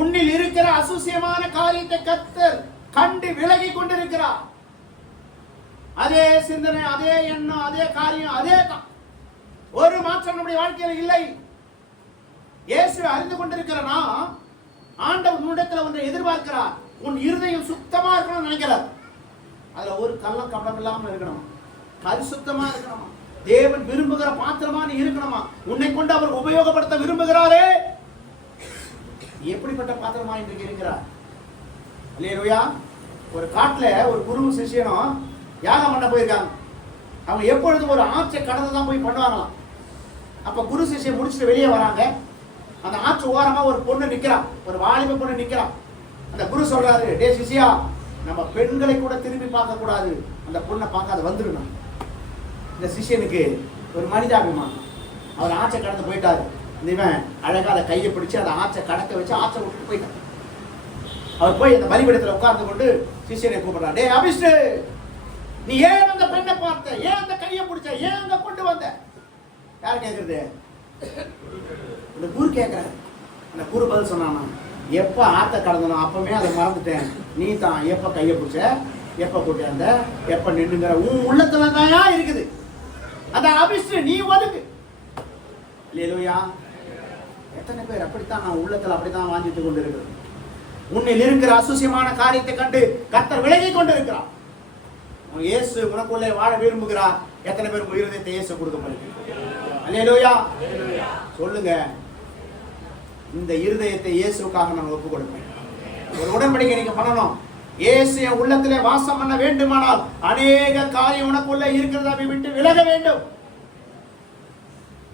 உன்னில் இருக்கிற அசுசியமான காரியத்தை கர்த்தர் கண்டு விலகி கொண்டிருக்கிறார். அதே சிந்தனை, அதே எண்ணம், அதே காரியம், அதே தான். ஒரு மாற்றம் நம்முடைய வாழ்க்கையில் இல்லை. இயேசுவை அறிந்து கொண்டிருக்கிற நான், ஆண்டவர் உன்னிடத்தில் ஒன்றை எதிர்பார்க்கிறார். உன் இருதயம் சுத்தமா இருக்கணும்னு நினைக்கிறார். அதுல ஒரு கள்ளம் கபடம் இல்லாம இருக்கணும், பரிசுத்தமா இருக்கணும், தேவன் விரும்புகிற பாத்திரமா நீ இருக்கணுமா. உன்னை கொண்டு அவர் உபயோகப்படுத்த விரும்புகிறாரே. எப்படிப்பட்ட பாத்திரமா இன்றைக்கு இருக்கிறார்? அல்லேலூயா. ஒரு காட்டுல ஒரு குரு சிஷ்யனும் யாகம் பண்ண போயிருக்காங்க. அவங்க எப்பொழுதும் ஒரு ஆற்றை கடந்து தான் போய் பண்ணுவாங்களாம். அப்ப குரு சிஷ்யன் முடிச்சுட்டு வெளியே வராங்க. அந்த ஆற்று ஓரமா ஒரு பொண்ணு நிக்கிறான், ஒரு வாலிப பொண்ணு நிக்கிறான். அந்த குரு சொல்றாரு, டே சிஷ்யா, நம்ம பெண்களை கூட திரும்பி பார்க்க கூடாது, அந்த பொண்ணை பார்க்காத வந்துடணும். இந்த சிஷ்யனுக்கு ஒரு மனிதாபிமானம். அவர் ஆற்றை கடந்து போயிட்டாரு. இவன் அழகா அதை கையை பிடிச்சு அந்த ஆற்றை கடக்க வச்சு ஆற்றை விட்டு போயிட்டான். அவர் போய் அந்த பலிபீடத்தில் உட்கார்ந்து கொண்டு சிஷ்யனை கூப்பிடுறார், டே அபிஷ்டு, நீ ஏன் அந்த பெண்ணை பார்த்த, ஏன் அந்த கையை பிடிச்ச, ஏன் அந்த கொண்டு வந்த? யார் கேட்கறது? இந்த குரு கேட்கிறாரு. அந்த குரு பதில் சொன்னானா, எப்ப ஆத்த கடந்தனோ அப்பவே அதை மறந்துட்டேன். நீ தான் எப்ப கையை பிடிச்ச, எப்ப கூட்டியாந்த, எப்ப நின்னுங்கிற உன் உள்ளத்துல தான் இருக்குது. அந்த அபிஷ்டு நீ ஒதுக்கு. அல்லேலூயா. எத்தனை பேர் அப்படித்தான் நான் உள்ளத்துல அப்படித்தான் வாஞ்சிட்டு கொண்டு இருக்கிறது. உன்னில் இருக்கிற அசுசியமான காரியத்தை கண்டு கர்த்தர் விலகி கொண்டு இருக்கிறார். இயேசு உனக்குள்ளே வாழ விரும்புகிறார். எத்தனை பேர் இருதயத்தை இயேசு கொடுக்கப்படுது? அல்லேலூயா. சொல்லுங்க, இந்த இருதயத்தை இயேசுக்காக நான் ஒப்புக் கொடுப்பேன். ஒரு உடன்படிக்கை நீங்க பண்ணணும். இயேசு என் உள்ளத்திலே வாசம் பண்ண வேண்டுமானால் அநேக காரியம் உனக்குள்ளே இருக்கிறத விட்டு விலக வேண்டும்.